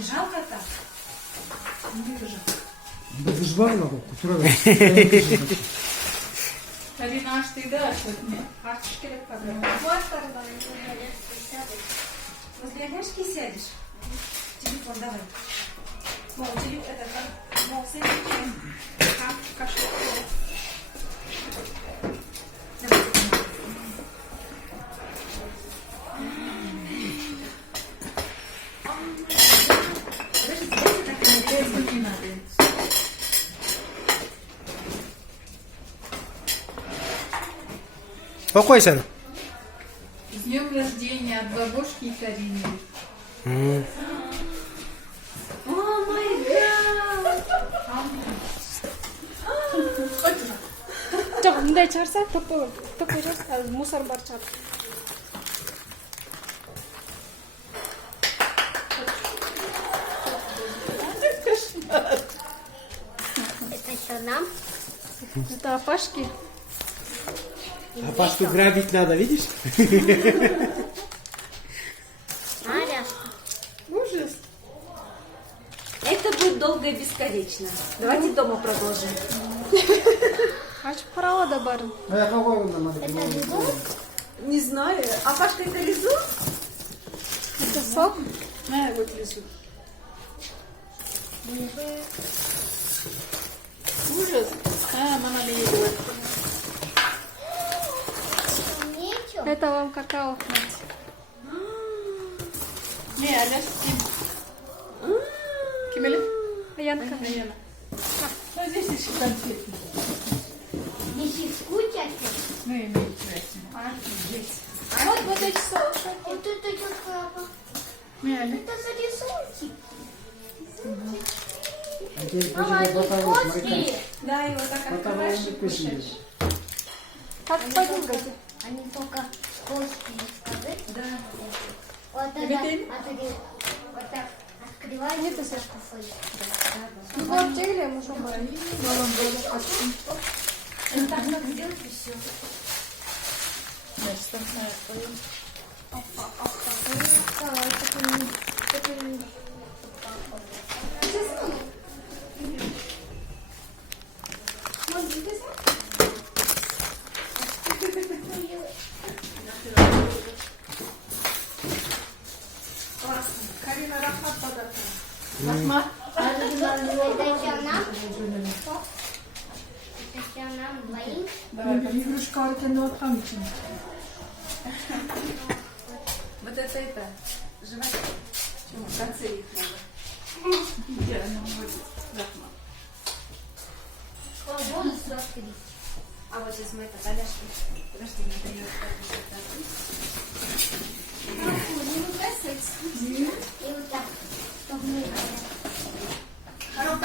Жалко так? Не жалко. Да вы жвала, кутура. Karina açtıydı açtı ne? Harçış gerek kadar. Возле ляжки сядешь? Телефон давай. Мол, телефон, это, мол, садись. Кошелек. Давай. Не надо. Какой сын? С днем рождения от бабушки и Карины. О май гад! Çok bunday çarsa topu koyacağız. Az musar bar çarp. Это что нам? Это опашки. А Пашку грабить надо, видишь? Аряшка. Ужас. Это будет долго и бесконечно. Давайте дома продолжим. Aç para da barın. А я кого надо? Это бегут? Не знаю. А Пашка это лизу? Это сок. На, вот лесу. Ужас. Мама мне делает. Нечего. Это вам какао. Не, Аляш, Kim elif? Янка. Аяна. Ну, здесь еще конфеты. Неси скучать. Ну, имеет красиво. А, здесь. Вот эти соки. Вот это какао. Не, Аля. Это за рисунки. А теперь Мама, пошли они потом плоские. Да, его так открываешь и кушаешь. Как подругайте. Они только плоские, скажи. Да. Вот это, вот так открываешь. Не ты, Сашка. Вот тегли, можем брать. Это так надо сделать и все. Значит, там знаю, что я. Классно. Карина рахмат подарок. Рахмат. Это все нам? Это все нам двоим? Давай, игрушка аркану отхам için. Вот это, жевать. Чему? В конце их надо. Идеально будет. Рахмат. Свободу сладкий. А вот сейчас мы это Аляшка. Подожди, надо ее так.